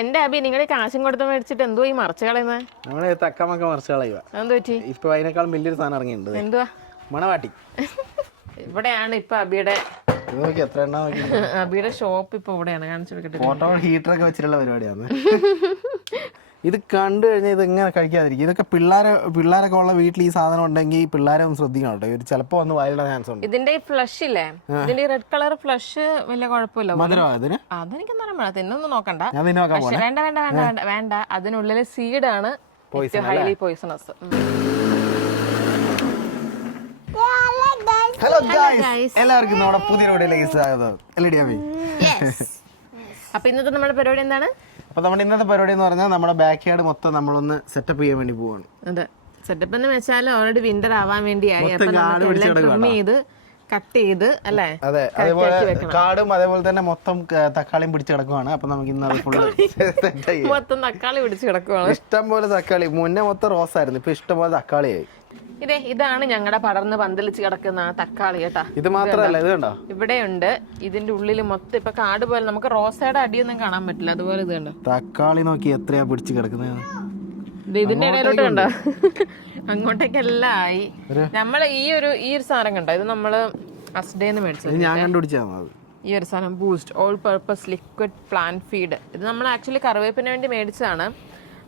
എന്റെ അബി നിങ്ങളെ കാശും കൊടുത്ത് മേടിച്ചിട്ട് എന്തോ ഈ മറച്ചു കളയുന്നത്? നമ്മള് തക്കമൊക്കെ മറച്ചു കളയുക. എന്ത് പറ്റി? ഇപ്പൊ അതിനേക്കാളും വലിയൊരു സാധനം ഇറങ്ങിയിട്ടുണ്ട്. എന്തുവാ? മണവാട്ടി. ഇവിടെയാണ് ഇപ്പൊ അബിയുടെ എത്ര എണ്ണ അബിയുടെ ഷോപ്പ് ഇപ്പൊ ഇവിടെയാണ്. കാണിച്ചു ഫോട്ടോ ഹീറ്ററൊക്കെ വെച്ചിട്ടുള്ള പരിപാടിയാണ്. ഇത് കണ്ടു കഴിഞ്ഞാൽ ഇത് എങ്ങനെ കഴിക്കാതിരിക്കും? ഇതൊക്കെ പിള്ളേരൊക്കെ ഉള്ള വീട്ടിൽ ഈ സാധനം ഉണ്ടെങ്കിൽ പിള്ളേരെ ഒന്ന് ശ്രദ്ധിക്കണം കേട്ടോ. ഇവര് ചിലപ്പോ വന്ന് വായിലിടാൻ ചാൻസ് ഉണ്ട്. ഇതിന്റെ ഈ ഫ്ലഷ് ഇല്ലേ, ഇതിന്റെ റെഡ് കളർ ഫ്ലഷ് വലിയ കുഴപ്പമില്ല. മധുരമാ അതെനിക്ക് തിന്നൊന്നും നോക്കണ്ട. ഞാൻ നിന്നെ നോക്കാൻ പോണേ. വേണ്ട വേണ്ട വേണ്ട വേണ്ട വേണ്ട. അതിനുള്ളിലെ സീഡാണ് ഹൈലി പോയിസണസ്. ഹലോ ഗൈസ്, എല്ലാവർക്കും നമ്മുടെ പുതിയ വീഡിയോയിലേക്ക് സ്വാഗതം. അപ്പൊ ഇന്നത്തെ നമ്മുടെ പരിപാടി എന്താണ്? അപ്പൊ നമ്മുടെ ഇന്നത്തെ പരിപാടി എന്ന് പറഞ്ഞാൽ നമ്മുടെ ബാക്ക് യാർഡ് മൊത്തം നമ്മളൊന്ന് സെറ്റപ്പ് ചെയ്യാൻ വേണ്ടി പോവാണ്. അതെ, സെറ്റപ്പ് എന്ന് വെച്ചാൽ ഓൾറെഡി വിന്റർ ആവാൻ വേണ്ടിയായി. ട്രിം ചെയ്ത് കട്ട് ചെയ്ത് അല്ലേ? അതെ, അതേപോലെ കാടും അതേപോലെ തന്നെ മൊത്തം തക്കാളിയും പിടിച്ച് കിടക്കുവാണ്. അപ്പൊ നമുക്ക് ഇന്ന് മൊത്തം തക്കാളി പിടിച്ച് കിടക്കുവാണ്. ഇഷ്ടം പോലെ തക്കാളി. മുന്നേ മൊത്തം റോസ് ആയിരുന്നു, ഇപ്പൊ ഇഷ്ടം പോലെ തക്കാളിയായി. ഇതാണ് ഞങ്ങളുടെ പടർന്ന് പന്തലിച്ച് കിടക്കുന്ന തക്കാളി കേട്ടാ. ഇത് മാത്രല്ല, ഇത് കണ്ടോ ഇവിടെയുണ്ട്. ഇതിന്റെ ഉള്ളിൽ മൊത്തം ഇപ്പൊ കാട് പോലെ നമുക്ക് റോസയുടെ അടിയൊന്നും കാണാൻ പറ്റില്ല. അതുപോലെ ഇത് കണ്ടോ തക്കാളി. നോക്കി എത്രയാ പിടിച്ച് കിടക്കുന്നത്. ഇതിന്റെ ഇടയിലോട്ട് കണ്ടോ, അങ്ങോട്ടേക്കെല്ലാം ആയി. നമ്മള് ഈ ഒരു സാധനം കണ്ടോ, ഇത് നമ്മള് അസ്ഡേന്ന് മേടിച്ചത്. ഞാൻ കണ്ടുപിടിച്ചത് ഈ ഒരു സാധനം boost all purpose liquid plant feed. ഇത് നമ്മൾ ആക്ച്വലി കറിവേപ്പിന് വേണ്ടി മേടിച്ചതാണ്.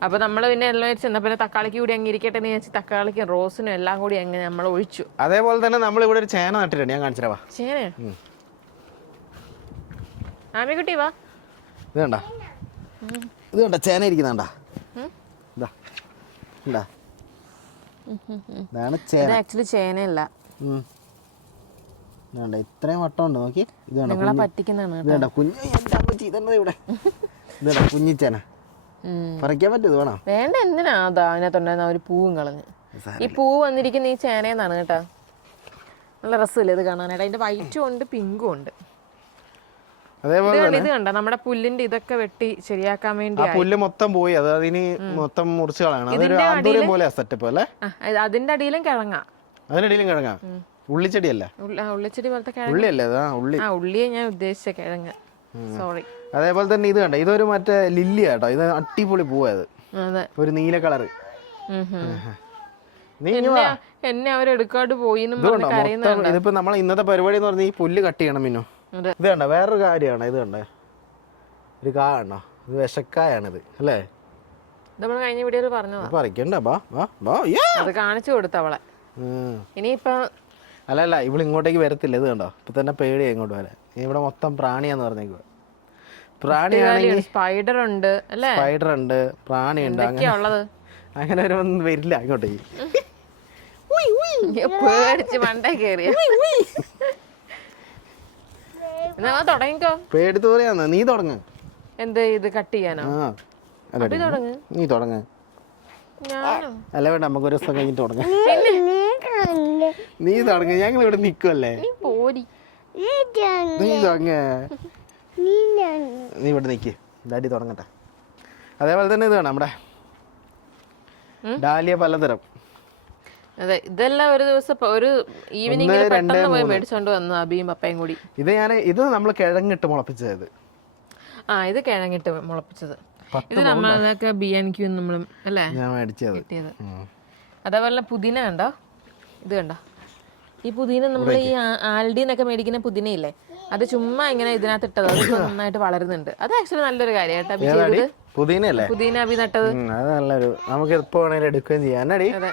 അപ്പൊ നമ്മള് പിന്നെ എല്ലാം ചെന്നപ്പോ തക്കാളിക്ക് കൂടി അങ്ങ് ഇരിക്കട്ടെ എന്ന് വെച്ചാൽ തക്കാളിക്കും റോസിനും എല്ലാം കൂടി അങ്ങനെ നമ്മൾ ഒഴിച്ചു. അതേപോലെ തന്നെ നമ്മൾ ഇവിടെ ഒരു ചേന നട്ടിട്ടുണ്ട്. ഞാൻ കാണിച്ചിരാ. ചേന ആമിക്കുട്ടി വാ. ഇത് കണ്ട, ഇത് കണ്ട ചേന ഇരിക്കുന്നുണ്ടാ. ഇതാണ് ചേന. ആക്ച്വലി ചേനയല്ല, ഇത്രയും വട്ടം ഉണ്ട്. നോക്കി, ഇത് നിങ്ങളെ പറ്റിക്കുന്നതാണ്. ഇതേണ്ട കുഞ്ഞു ഇവിടെ. ഇതേണ്ട കുഞ്ഞിച്ചേന പറിക്കാൻ പറ്റും. വേണം വേണ്ട, എന്തിനാ അതാ അതിനകത്തുണ്ടായിരുന്ന ഒരു പൂവും കളഞ്ഞ്. ഈ പൂവ് വന്നിരിക്കുന്ന ഈ ചേനയെന്നാണ് കേട്ടാ. നല്ല രസമില്ല ഇത് കാണാനായിട്ട്. അതിന്റെ വൈറ്റും ഉണ്ട് പിങ്കും ഉണ്ട്. ഇത് കണ്ട നമ്മുടെ പുല്ലിന്റെ ഇതൊക്കെ വെട്ടി ശരിയാക്കാൻ വേണ്ടി പുല്ല് മൊത്തം പോയി. അത് അതിന് മൊത്തം മുറിച്ച് കളയണം. സെറ്റപ്പ് അല്ലേ? അതിന്റെ അടിയിലും കിഴങ്ങാ. അതിനടിയിലും കിഴങ്ങാ. ഉള്ളിച്ചെടിയല്ല, ഉള്ളിച്ചെടി പോലത്തെ ഉള്ളിയല്ലേ? ഉള്ളിയെ ഞാൻ ഉദ്ദേശിച്ച കിഴങ്ങ്. സോറി. അതേപോലെ തന്നെ ഇത് കണ്ട, ഇതൊരു മറ്റേ ലില്ലി കേട്ടോ. ഇത് അടിപൊളി പൂവായത്, ഒരു നീല കളറ്. എന്നെ അവരെടുക്കാണ്ട് പോയി. ഇതിപ്പോ നമ്മളെ ഇന്നത്തെ പരിപാടി എന്ന് പറഞ്ഞാൽ ഈ പുല്ല് കട്ട് ചെയ്യണം. മിന്നു, ഇത് കണ്ട വേറൊരു കാര്യമാണ്. ഇത് കണ്ടേ, ഒരു കാ കണ്ടോ? ഇത് വിഷക്കായാണിത് അല്ലേ? നമ്മൾ കഴിഞ്ഞ വീഡിയോയിൽ പറഞ്ഞു പറിക്കണ്ട. അത് കാണിച്ചു കൊടുത്ത അവളെ. ഇനിയിപ്പൊ അല്ല, ഇവിടെ ഇങ്ങോട്ടേക്ക് വരത്തില്ല. ഇത് കണ്ടോ, ഇപ്പൊ തന്നെ പേടിയാ ഇങ്ങോട്ട് വരാൻ. ഇവിടെ മൊത്തം പ്രാണിയാന്ന് പറഞ്ഞേക്കുക. പ്രാണിയാണെങ്കിൽ സ്പൈഡർ ഉണ്ട് അല്ലേ? സ്പൈഡർ ഉണ്ട്, പ്രാണിയുണ്ട്. അങ്ങനെ ഒരു വരില്ല ഇങ്ങോട്ടേക്ക്. പേടിച്ച് മണ്ടേ കേറിയ തുടങ്ങിക്കോ. പേടിത്ത് പറയാന്ന്. നീ തുടങ്ങ്. എന്ത് ഇത് കട്ട് ചെയ്യാനോ? നീ തുടങ്ങ്. അല്ല വേണ്ട, നമുക്ക് ഒരു ദിവസം കഴിഞ്ഞിട്ട് തുടങ്ങാം. നീ തുടങ്ങ്, ഞങ്ങൾ ഇവിടെ നിക്കുവല്ലേ. നീ തുടങ്ങ, നീ ഇവിടെ നിക്ക്. ഡാഡി തുടങ്ങട്ടെ. അതേപോലെ തന്നെ ഇത് വേണം നമ്മുടെ ഡാലിയ പലതരം. അതെ, ഇതെല്ലാം ഒരു ദിവസം ഒരു ഈവനിങ് പെട്ടെന്ന് പോയി മേടിച്ചോണ്ട് വന്നു അബിയും പപ്പയും കൂടി. ഇത് നമ്മൾ കിഴങ്ങിട്ട് മുളപ്പിച്ചത്. ഇത് കിഴങ്ങിട്ട് മുളപ്പിച്ചത്. ഇത് നമ്മളൊക്കെ BNQ നമ്മൾ അല്ലേ കിട്ടിയത്. അതേപോലെ പുതിന കണ്ടോ? ഇത് കണ്ടോ, ഈ പുതിന നമ്മൾ ഈ ആൽഡിന്നൊക്കെ മേടിക്കുന്ന പുതിനയില്ലേ, അത് ചുമ്മാ ഇങ്ങനെ ഇതിനകത്ത് ഇട്ടത്. അത് നന്നായിട്ട് വളരുന്നുണ്ട്. അത് ആക്ച്വലി നല്ലൊരു കാര്യമായിട്ട് പുതിന അബി നട്ടത്. നമുക്ക് എപ്പോ വേണേലും എടുക്കുകയും ചെയ്യാം. അതെ,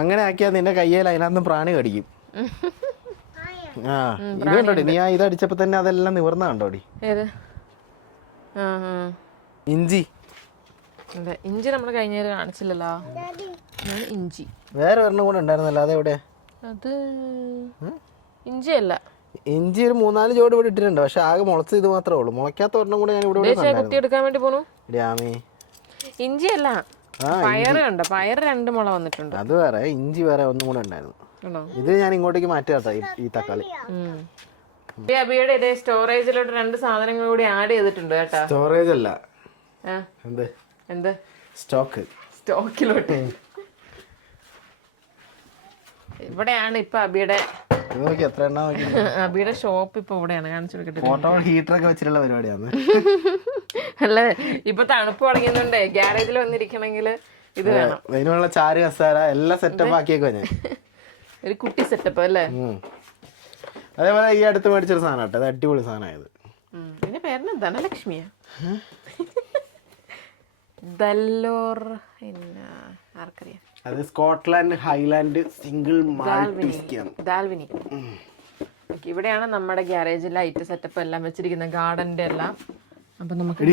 അങ്ങനെ ആക്കിയാ നിന്റെ കയ്യിൽ അതിനകത്ത് പ്രാണി കടിക്കും. ഇത് കണ്ടോടി, നീ ഇത് അടിച്ചപ്പോ തന്നെ അതെല്ലാം നിവർന്ന കണ്ടോടി. ഇഞ്ചി. ഇഞ്ചി നമ്മൾ കഴിഞ്ഞ കാണിച്ചില്ലല്ലോ. ഇഞ്ചി വേറെ ഒരെണ്ണം കൂടെ ഉണ്ടായിരുന്നല്ലോ. അതെവിടെ? അത് ഇഞ്ചി അല്ല. ഇഞ്ചി ഒരു 3-4 ജോഡി ഇവിടെ ഇട്ടിട്ടുണ്ട്. പക്ഷെ ആകെ മുളച്ച ഇത് മാത്രമേ ഉള്ളൂ. മുളയ്ക്കാത്ത ഒരെണ്ണം കൂടെ ഞാൻ ഇവിടെ കുത്തിയെടുക്കാൻ വേണ്ടി പോണു. ഇഞ്ചി അല്ല, പയറ് കണ്ട. പയറ് 2 മുള വന്നിട്ടുണ്ട്. അത് വേറെ, ഇഞ്ചി വേറെ ഒന്നും കൂടെ ഉണ്ടായിരുന്നു. ഇത് ഞാൻ ഇങ്ങോട്ടേക്ക് മാറ്റാത്ത ഈ തക്കാളി. അബിയുടെ ഇതേ സ്റ്റോറേജിലോട്ട് 2 സാധനങ്ങൾ കൂടി ആഡ് ചെയ്തിട്ടുണ്ട് കേട്ടോ. സ്റ്റോറേജ് അല്ല, എന്ത് സ്റ്റോക്കിലോട്ട്. ഇവിടെയാണ് ഇപ്പൊ അബിയുടെ എത്ര എണ്ണ അബിയുടെ ഷോപ്പ് ഇപ്പൊ ഇവിടെയാണ് കാണിച്ചു കൊടുക്കട്ടെ. ഫോട്ടോ ഹീറ്ററൊക്കെ വെച്ചിട്ടുള്ള പരിപാടിയാണ്. അല്ല ഇപ്പൊ തണുപ്പ് തുടങ്ങിയതുകൊണ്ടേ ഗ്യാരേജിൽ വന്നിരിക്കണമെങ്കിൽ ഇത് വേണം. അതിനുള്ള ചാര് കസാര എല്ലാം സെറ്റപ്പ് ആക്കിയേക്കോ ഞാൻ. ഒരു കുട്ടി സെറ്റപ്പ് അല്ലേ. അതേപോലെ ഈ അടുത്ത് മേടിച്ചൊരു സാധനം കേട്ടോ, അത് അടിപൊളി സാധനമായത്. ഇതിന്റെ പേരെന്താ? ധനലക്ഷ്മിയാ? ദല്ലോർ ആർക്കറിയാം. അത് സ്കോട്ട്ലാൻഡ് ഹൈലാൻഡ് സിംഗിൾ മാൾട്ട് വിസ്കിയാണ്. ദാൽവിനി. ഇവിടെയാണ് നമ്മുടെ ഗ്യാരേജ് ലൈറ്റ് സെറ്റപ്പ് എല്ലാം വെച്ചിരിക്കുന്നത്, ഗാർഡന്റെ എല്ലാം. അപ്പൊ നമുക്ക്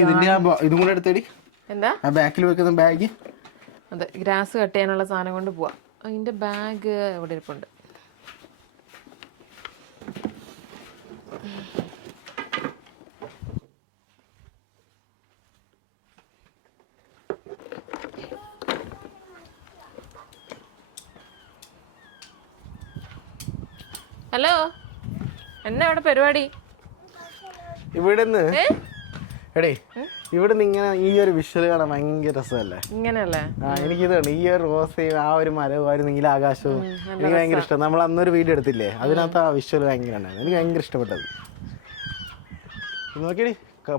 ഇതും കൂടെ എടുത്തേടി. എന്താ ബാക്കിൽ വെക്കുന്ന ബാഗ്? അതെ, ഗ്രാസ് കട്ട് ചെയ്യാനുള്ള സാധനം കൊണ്ട് പോവാം. അതിന്റെ ബാഗ് എവിടെ ഇരിപ്പുണ്ട്? ഹലോ, എന്നാ ഇവിടെ പരിപാടി? ഇവിടുന്ന് എടേ ഇവിടുന്ന് ഇങ്ങനെ ഈ ഒരു വിഷ്വൽ കാണാൻ ഭയങ്കര രസമല്ലേ? ഇങ്ങനെയല്ലേ? എനിക്കിതാണ് ഈ ഒരു റോസയും ആ ഒരു മരവും ആ ഒരു നീലാകാശവും എനിക്ക് ഭയങ്കര ഇഷ്ടം. നമ്മൾ അന്നൊരു വീഡിയോ എടുത്തില്ലേ, അതിനകത്ത് ആ വിഷ്വൽ ഭയങ്കര ഉണ്ടായിരുന്നു. എനിക്ക് ഭയങ്കര ഇഷ്ടപ്പെട്ടത്. നോക്കിയടി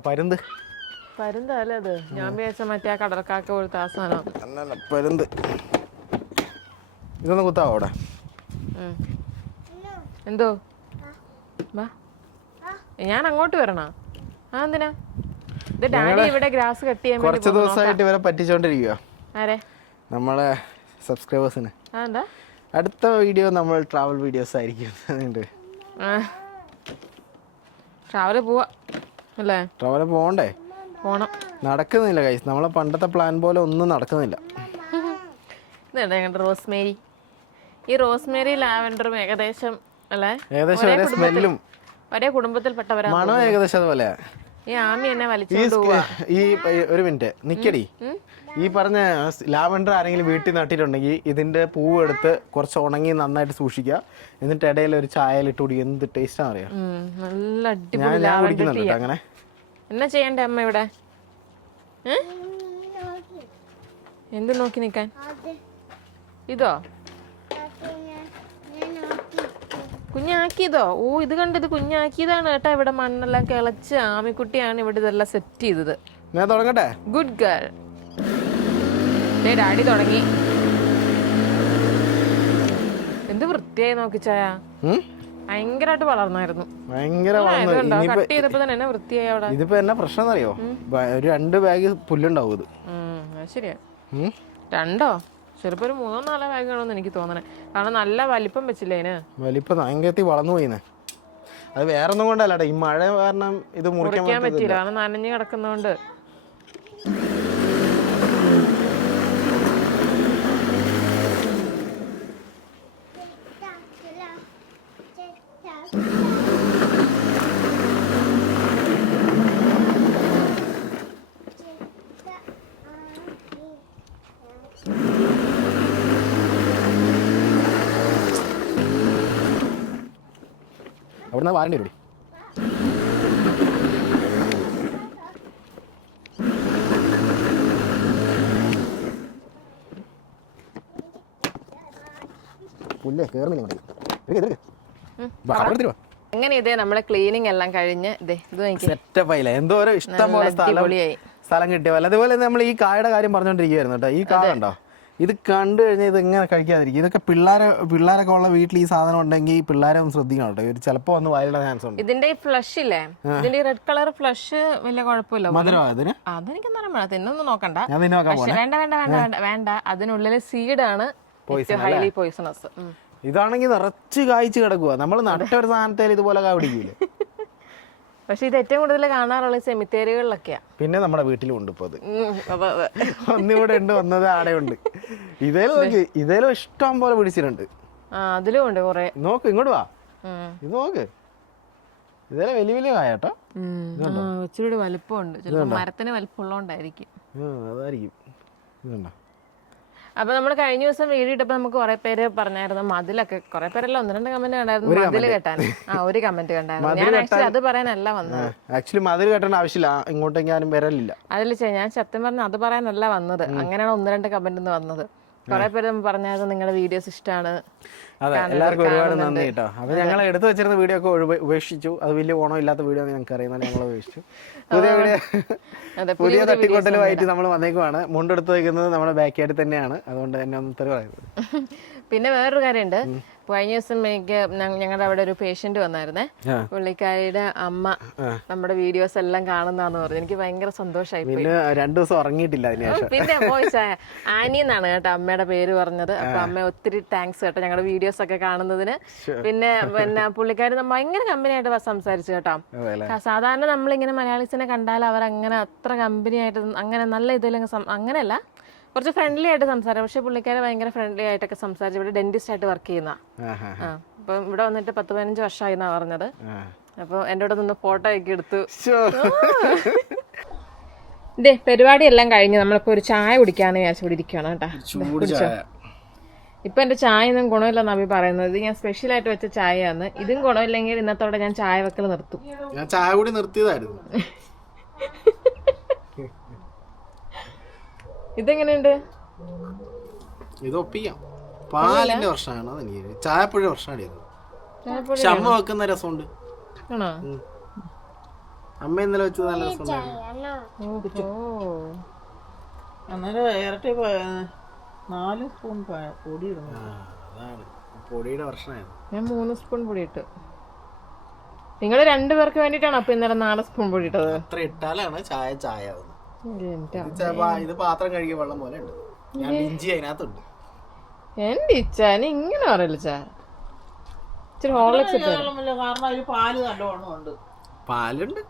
പരുന്ത്. പരുന്തല്ലേ അത്? ഞാൻ വിചാരിച്ച മറ്റേ ആ കടൽക്കാക്ക പോലത്തെ ആ സാധനം. അല്ലല്ല, പരുന്ത്. ഇതൊന്ന് കുത്താവോ അവിടെ? എന്തോ? ഞാൻ അങ്ങോട്ട് വരണോ? ആ എന്തിനാ? ഇത് ഡാഡി ഇവിടെ ഗ്രാസ് കട്ട് ചെയ്യാൻ കുറച്ച് ദിവസമായിട്ട് ഇവരെ പറ്റിച്ചോണ്ടിരിക്കുക. ആരെ? നമ്മളെ സബ്സ്ക്രൈബേഴ്സിന്. എന്താ അടുത്ത വീഡിയോ നമ്മൾ ട്രാവൽ വീഡിയോസ് ആയിരിക്കും. ട്രാവല് പോവാ അല്ലേ? ട്രാവല് പോകണ്ടേ? പോണം. നടക്കുന്നില്ല ഗൈസ്, നമ്മളെ പണ്ടത്തെ പ്ലാൻ പോലെ ഒന്നും നടക്കുന്നില്ല. ഇതുണ്ട് റോസ്മേരി. ഈ റോസ്മേരി ലാവൻഡറും ഏകദേശം അല്ലേ, ഏകദേശം ഒരേ സ്മെല്ലും ഒരേ കുടുംബത്തിൽപ്പെട്ടവരാ. മണം ഏകദേശം അതുപോലെ. ഈ ആമി എന്നെ വലിച്ചോണ്ട് പോവാ. ഈ ഒരു മിനിറ്റ് നിക്കടി. ഈ പറഞ്ഞ ലാവൻഡർ ആരെങ്കിലും വീട്ടിൽ നട്ടിട്ടുണ്ടെങ്കിൽ ഇതിന്റെ പൂവ് എടുത്ത് കുറച്ച് ഉണങ്ങി നന്നായിട്ട് സൂക്ഷിക്കുക. എന്നിട്ട് ഇടയിൽ ഒരു ചായയിലിട്ട് കുടി. എന്ത് ടേസ്റ്റാണ് അറിയാം. നല്ല അടിപൊളി ഞാൻ കുടിക്കുന്നുണ്ട് അങ്ങനെ. എന്നാ ചെയ്യണ്ടേ അമ്മ ഇവിടെ? എന്ത് നോക്കി നിക്കാൻ? ഇതോ കുഞ്ഞാക്കിയതോ? ഓ, ഇത് കണ്ടത് കുഞ്ഞാക്കിയതാണ് കേട്ടോ. ഇവിടെ മണ്ണെല്ലാം കിളച്ച് ആമിക്കുട്ടിയാണ് ഇവിടെ ഇതെല്ലാം സെറ്റ് ചെയ്തത്. ഞാൻ തുടങ്ങട്ടെ? Good girl. ഡാഡി തുടങ്ങി. എന്ത് വൃത്തിയായി നോക്കിച്ചായ. ഭയങ്കരമായിട്ട് വളർന്നായിരുന്നു. കട്ട് ചെയ്തപ്പോ തന്നെ എന്നെ വൃത്തിയായി അവിടെ. ഇതിപ്പോ എന്നാ പ്രശ്നം അറിയോ? ഒരു 2 ബാഗ് പുല്ലുണ്ടാവും ഇത്. ശരിയാ. 2 ചിലപ്പോ ഒരു 3-4 ബാഗ് ആണോന്ന് എനിക്ക് തോന്നണേ. കാരണം നല്ല വലിപ്പം വെച്ചില്ലേ അതിന്. വലിപ്പം ഭയങ്കരത്തിൽ വളർന്നു പോയിന്ന്. അത് വേറെ ഒന്നും കൊണ്ടല്ല, ഈ മഴ കാരണം ഇത് മുറിക്കാൻ പറ്റില്ല. കാരണം നനഞ്ഞു കിടക്കുന്നോണ്ട്. അവിടുന്ന് വാരണ്ടി വരും. പുല്ലേ കേറുന്നില്ല. അങ്ങനെ ഇതേ നമ്മളെ ക്ലീനിങ് എല്ലാം കഴിഞ്ഞ് സെറ്റപ്പ് ആയില്ല. എന്തോരോ ഇഷ്ടം പോലെ സ്ഥലം കിട്ടിയ പോലെ. അതുപോലെ നമ്മൾ ഈ കായുടെ കാര്യം പറഞ്ഞോണ്ടിരിക്കുവായിരുന്നു കേട്ടോ. ഈ കാ കണ്ടോ? ഇത് കണ്ടു കഴിഞ്ഞാൽ ഇത് എങ്ങനെ കഴിക്കാതിരിക്കും? ഇതൊക്കെ പിള്ളേരൊക്കെ ഉള്ള വീട്ടിൽ ഈ സാധനം ഉണ്ടെങ്കിൽ പിള്ളേരെ ഒന്ന് ശ്രദ്ധിക്കണം കേട്ടോ. ഇവർ ചിലപ്പോ ഒന്ന് വയലിടാൻ ചാൻസ് ഉണ്ട്. ഇതിന്റെ ഈ ഫ്ലഷ് ഇല്ലേ, ഇതിന്റെ റെഡ് കളർ ഫ്ലഷ് വലിയ കുഴപ്പമില്ല. മധുരമാണ് അതെനിക്ക് തിന്നൊന്നും നോക്കണ്ട. വേണ്ട. അതിനുള്ളിലെ സീഡാണ് ഹൈലി പോയിസണസ്. ഇതാണെങ്കിൽ നിറച്ച് കായ്ച്ചു കിടക്കുക. നമ്മൾ നട്ടൊരു സാധനത്തിൽ ഇതുപോലെ കാ പിടിക്കൂല. പക്ഷെ ഇത് ഏറ്റവും കൂടുതൽ കാണാറുള്ള സെമിത്തേരികളിലൊക്കെയാ. പിന്നെ നമ്മുടെ വീട്ടിലും ഉണ്ട് ഇപ്പൊ. അത് ഒന്നിവിടെ ഉണ്ട്, വന്നത് ആടെ ഉണ്ട്. ഇതേലും ഇഷ്ടം പോലെ പിടിച്ചിട്ടുണ്ട്. അതിലും ഉണ്ട് കൊറേ. നോക്ക്, ഇങ്ങോട്ട് വാ. ഇത് നോക്ക്, ഇതേലെ വലിയ വലിയ കായട്ടോ. ഇച്ചിരി വലിപ്പമുണ്ട്. ചിലപ്പോ മരത്തിന് വലിപ്പമുള്ളതുകൊണ്ടായിരിക്കും. അതായിരിക്കും. ഇതുണ്ടോ? അപ്പൊ നമ്മൾ കഴിഞ്ഞ ദിവസം വീഡിയോ ഇട്ടപ്പോ നമുക്ക് കുറെ പേര് പറഞ്ഞായിരുന്നു മതിലൊക്കെ. കുറെ പേരല്ല, 1-2 കമന്റ് കണ്ടായിരുന്നു മതില് കെട്ടാൻ. ഒരു കമന്റ് കണ്ടായിരുന്നു. ഞാൻ ആക്ച്വലി അത് പറയാനല്ല വന്നത്. ആക്ച്വലി മതിൽ കെട്ടേണ്ട ആവശ്യമില്ല, ഇങ്ങോട്ടേക്ക് ആരും വരലില്ല. അതിൽ ഞാൻ സത്യം പറഞ്ഞ അത് പറയാനല്ല വന്നത്. അങ്ങനെയാണ് 1-2 കമന്റ് വന്നത്. കുറെ പേര് പറഞ്ഞായിരുന്നു നിങ്ങളുടെ വീഡിയോസ് ഇഷ്ടമാണ്. അതെ, എല്ലാവർക്കും ഒരുപാട് നന്ദി കേട്ടോ. അപ്പൊ ഞങ്ങൾ എടുത്തു വെച്ചിരുന്ന വീഡിയോ ഒക്കെ ഉപേക്ഷിച്ചു. അത് വലിയ ഓണം ഇല്ലാത്ത വീഡിയോ ഞങ്ങൾക്ക് അറിയുന്നത് ഞങ്ങൾ ഉപേക്ഷിച്ചു. പുതിയ തട്ടിക്കൊട്ടലുമായിട്ട് നമ്മൾ വന്നേക്കുവാണ്. മുണ്ടെടുത്ത് വയ്ക്കുന്നത് നമ്മുടെ ബാക്ക് യാർഡിൽ തന്നെയാണ്. അതുകൊണ്ട് തന്നെ ഒന്ന് ഇത്ര പറയുന്നത്. പിന്നെ വേറൊരു കാര്യമുണ്ട്. കഴിഞ്ഞ ദിവസം എനിക്ക് ഞങ്ങളുടെ അവിടെ ഒരു പേഷ്യന്റ് വന്നായിരുന്നേ. പുള്ളിക്കാരിയുടെ അമ്മ നമ്മുടെ വീഡിയോസ് എല്ലാം കാണുന്നാന്ന് പറഞ്ഞു. എനിക്ക് ഭയങ്കര സന്തോഷമായി. പിന്നെ 2 ദിവസം ഉറങ്ങിയിട്ടില്ല. പിന്നെ ആനി എന്നാണ് കേട്ടോ അമ്മയുടെ പേര് പറഞ്ഞത്. അപ്പൊ അമ്മ ഒത്തിരി താങ്ക്സ് കേട്ടോ ഞങ്ങളുടെ വീഡിയോസ് ഒക്കെ കാണുന്നതിന്. പിന്നെ പുള്ളിക്കാരി ഭയങ്കര കമ്പനിയായിട്ട് സംസാരിച്ചു കേട്ടോ. സാധാരണ നമ്മളിങ്ങനെ മലയാളീസിനെ കണ്ടാൽ അവരങ്ങനെ അത്ര കമ്പനിയായിട്ട് അങ്ങനെ നല്ല ഇതിലങ്ങ് അങ്ങനെയല്ല, കുറച്ച് ഫ്രണ്ട്ലി ആയിട്ട് സംസാരം. പക്ഷെ പുള്ളിക്കാരെ ഭയങ്കര ഫ്രണ്ട്ലി ആയിട്ടൊക്കെ സംസാരിച്ചു. ഇവിടെ ഡെന്റിസ്റ്റ് ആയിട്ട് വർക്ക് ചെയ്യുന്ന. അപ്പം ഇവിടെ വന്നിട്ട് 10-15 വർഷമായി എന്നാ പറഞ്ഞത്. അപ്പൊ എന്റെ കൂടെ നിന്ന് ഫോട്ടോ ഒക്കെ എടുത്തു. ഇതേ പരിപാടി എല്ലാം കഴിഞ്ഞ് നമ്മളിപ്പോ ഒരു ചായ കുടിക്കാന്ന് വിചാരിച്ചു ഇവിടെ ഇരിക്കുകയാണ് കേട്ടോ. ഇപ്പൊ എന്റെ ചായ ഒന്നും ഗുണമില്ലെന്ന് അഭി പറയുന്നത്. ഇത് ഞാൻ സ്പെഷ്യൽ ആയിട്ട് വെച്ച ചായയാണ്. ഇതും ഗുണമില്ലെങ്കിൽ ഇന്നത്തോടെ ഞാൻ ചായ വെക്കൽ നിർത്തും. ഞാൻ ചായ കൂടി നിർത്തിയതായിരുന്നു. ഇതെങ്ങനെയുണ്ട്? ഇത് ഒപ്പിക്കാം. പാലിന്റെ വർഷമാണ് എനിക്ക്. ചായപ്പുഴ വർഷമാണ്. അമ്മ വെക്കുന്ന രസമുണ്ട്. അമ്മ ഇന്നലെ വെച്ചത് നല്ല രസമുണ്ടായിരുന്നു. ഇരട്ടി 4 സ്പൂൺ പൊടി ഇടുന്നു. അതാണ് പൊടിയുടെ വർഷമായിരുന്നു. ഞാൻ 3 സ്പൂൺ പൊടി ഇട്ടു. നിങ്ങൾ 2 പേർക്ക് വേണ്ടിട്ടാണ് അപ്പൊ ഇന്നലെ 4 സ്പൂൺ പൊടി ഇട്ടത്. അത്ര ഇട്ടാലാണ് ചായ ചായ ആവുന്നത്. ഇത് പാത്രം കഴുകിയ വെള്ളം പോലെ ഉണ്ട്. ഞാൻ ഇഞ്ചി അതിനകത്തുണ്ട്. എന്റെ ഇച്ചാന് ഇങ്ങനെ പറയല്ല ചായ. ഇച്ചിരി ഹോർലിക്സ് ഇട്ടു. കാരണം അതിൽ പാല് നല്ലോണം ഉണ്ട്. പാലുണ്ട്.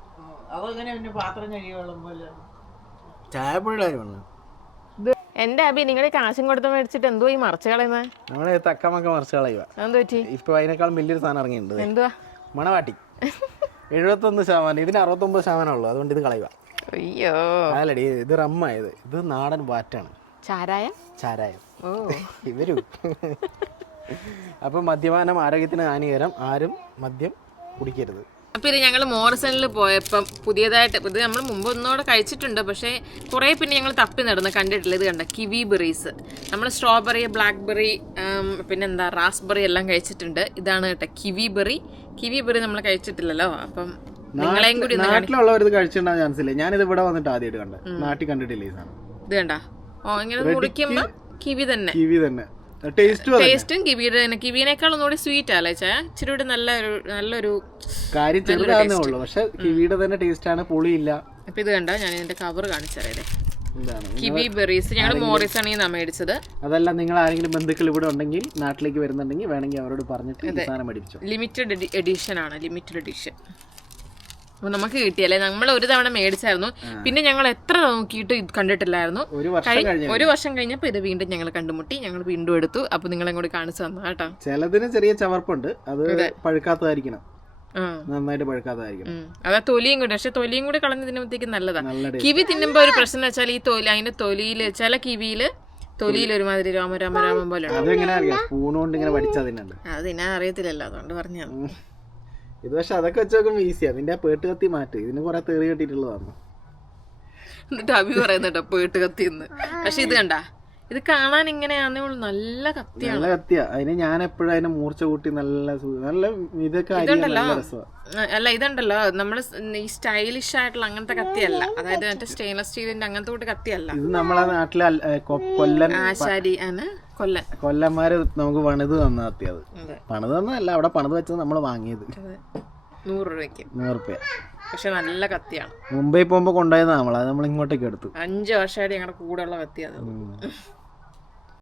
അതെങ്ങനെ പിന്നെ പാത്രം കഴുകിയ വെള്ളം പോലെ ചായപ്പൊടിയുടെ കാര്യമാണ്. എന്റെ അഭി നിങ്ങളെ കാശും കൊടുത്ത് മേടിച്ചിട്ട് എന്തോ ഈ മറച്ചു കളയുന്നത്? നമ്മള് തക്കമൊക്കെ മറച്ചു കളയുക. എന്തോ പറ്റി? ഇപ്പൊ അതിനേക്കാളും വലിയൊരു സാധനം ഇറങ്ങിയിട്ടുണ്ട്. എന്തുവാ? മണവാട്ടി. 71%. ഇതിന് 69% ഉള്ളു. അതുകൊണ്ട് ഇത് കളയുക. അയ്യോ അതല്ലടി, ഇത് റമ്മായത്. ഇത് നാടൻ വാറ്റാണ്. ചാരായം. ഇവരു അപ്പൊ മദ്യപാനം ആരോഗ്യത്തിന് ഹാനികരം. ആരും മദ്യം കുടിക്കരുത്. പിന്നെ ഞങ്ങൾ മോറിസണിൽ പോയപ്പം പുതിയതായിട്ട് ഇത് നമ്മൾ മുമ്പ് ഒന്നോടെ കഴിച്ചിട്ടുണ്ട്. പക്ഷേ കുറേ പിന്നെ ഞങ്ങൾ തപ്പി നടന്ന് കണ്ടിട്ടില്ല. ഇത് കണ്ട കിവി ബെറീസ്. നമ്മൾ സ്ട്രോബെറി, ബ്ലാക്ക്ബെറി, പിന്നെന്താ റാസ്ബെറി എല്ലാം കഴിച്ചിട്ടുണ്ട്. ഇതാണ് കേട്ടോ കിവി ബെറി. കിവി ബെറി നമ്മൾ കഴിച്ചിട്ടില്ലല്ലോ. അപ്പം നിങ്ങളെയും കൂടി നാട്ടിലുള്ളവർ ഇത് കഴിച്ചിട്ടുണ്ടാകാൻ ചാൻസ് ഇല്ല. ഞാനിത് ഇവിടെ വന്നിട്ട് ആദ്യമായിട്ട് കണ്ടത്. നാട്ടിൽ കണ്ടിട്ടില്ല ഈ സാധനം. ഇത് കണ്ടാ? ഓ ഇങ്ങനെ മുറിക്കുമ്പോ കിവി തന്നെ. ടേസ്റ്റും കിവിയുടെ തന്നെ. കിവിനേക്കാൾ ഒന്നുകൂടി സ്വീറ്റ് അല്ലേ ചായ? ഇച്ചിരി കൂടി നല്ലൊരു കാര്യം ചെറുതാന്നേ ഉള്ളൂ. പക്ഷെ കിവിയുടെ തന്നെ ടേസ്റ്റ് ആണ്, പുളിയില്ല. അപ്പൊ ഇത് കണ്ടാ ഞാൻ ഇതിന്റെ കവർ കാണിച്ചറിയാം. കിവി ബെറീസ് ഞങ്ങൾ മോറിസണിന്നാണ് മേടിച്ചത്. അതല്ല, നിങ്ങൾ ആരെങ്കിലും ബന്ധുക്കൾ ഇവിടെ ഉണ്ടെങ്കിൽ, നാട്ടിലേക്ക് വരുന്നുണ്ടെങ്കിൽ വേണമെങ്കിൽ അവരോട് പറഞ്ഞിട്ട് സാധനം മേടിച്ചോ. ലിമിറ്റഡ് എഡിഷൻ ആണ്. Limited edition. അപ്പൊ നമുക്ക് കിട്ടിയല്ലേ. നമ്മൾ ഒരു തവണ മേടിച്ചായിരുന്നു. പിന്നെ ഞങ്ങൾ എത്ര നോക്കിയിട്ട് ഇത് കണ്ടിട്ടില്ലായിരുന്നു. ഒരു വർഷം കഴിഞ്ഞപ്പോ ഇത് വീണ്ടും ഞങ്ങൾ കണ്ടുമുട്ടി. ഞങ്ങൾ വീണ്ടും എടുത്തു. അപ്പൊ നിങ്ങളെ കൂടി കാണിച്ചു തന്നു കേട്ടോ. ചിലതിന് ചെറിയ ചവർപ്പുണ്ട്. അത് പഴുക്കാത്തതായിരിക്കണം. നന്നായിട്ട് പഴുക്കാത്തതായിരിക്കണം. അതാ തൊലിയും കൂടി. പക്ഷെ തൊലിയും കൂടി കളഞ്ഞ് തിന്നുമ്പോഴത്തേക്ക് നല്ലതാണ്. കിവി തിന്നുമ്പോ ഒരു പ്രശ്നം വെച്ചാൽ ഈ തൊലി, അതിന്റെ തൊലിയില് ചില കിവിയില് തൊലിയിൽ ഒരുമാതിരി രാമരാമ പോലെ അത് ഞാൻ അറിയത്തില്ലല്ലോ, അതുകൊണ്ട് പറഞ്ഞാ. ഇത് പക്ഷെ അതൊക്കെ വെച്ച് നോക്കുമ്പോ ഈസിയാ. നിന്റെ പേട്ട് കത്തി മാറ്റി. ഇതിന് കുറെ തെറി കെട്ടിട്ടുള്ളതാണ്. എന്നിട്ട് അഭി പറയുന്നുട്ടോ പേട്ട് കത്തിന്ന്. പക്ഷെ ഇത് കണ്ടാ, ഇത് കാണാൻ ഇങ്ങനെയാന്നേ ഉള്ളൂ. നല്ല കത്തിയാണ്. നല്ല കത്തിയാ. അതിന് ഞാൻ എപ്പോഴും അതിനെ മൂർച്ച കൂട്ടി നല്ല ഇതൊക്കെ അല്ല ഇതുണ്ടല്ലോ നമ്മള് ഈ സ്റ്റൈലിഷ് ആയിട്ടുള്ള അങ്ങനത്തെ കത്തിയല്ല. അതായത് മറ്റേ സ്റ്റെയിൻലെസ് സ്റ്റീലിന്റെ അങ്ങനത്തെ കൂട്ട് കത്തിയല്ല. ഇത് നമ്മളെ നാട്ടിലെ കൊല്ലൻ ആശാരി ആണ്. കൊല്ലന്മാര് നമുക്ക് പണിത് തന്ന കത്തിയത്. പണിത് തന്നല്ല, അവിടെ പണിത് വെച്ചത് നമ്മൾ വാങ്ങിയത് 100 രൂപയ്ക്ക്. 100 രൂപ. പക്ഷെ നല്ല കത്തിയാണ്. മുംബൈ പോകുമ്പോ കൊണ്ടുപോയതാണ് നമ്മൾ. അത് നമ്മൾ ഇങ്ങോട്ടേക്ക് എടുത്തു. 5 വർഷമായിട്ട് ഞങ്ങളുടെ കൂടെ ഉള്ള കത്തിയാണ്.